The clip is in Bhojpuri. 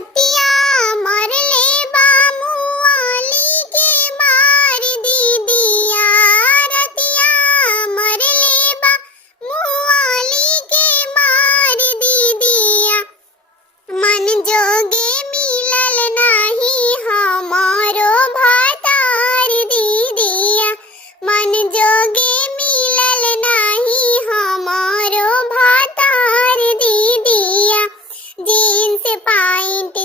रतिया मरले बा मुआली के मार दीदिया, रतिया मरले बा मुआली के मार दीदिया। मन जोगे मिलल नाही हमारो भातार दीदिया, मन जोगे मिलल नाही हमारो भातार दीदिया। Jeans pant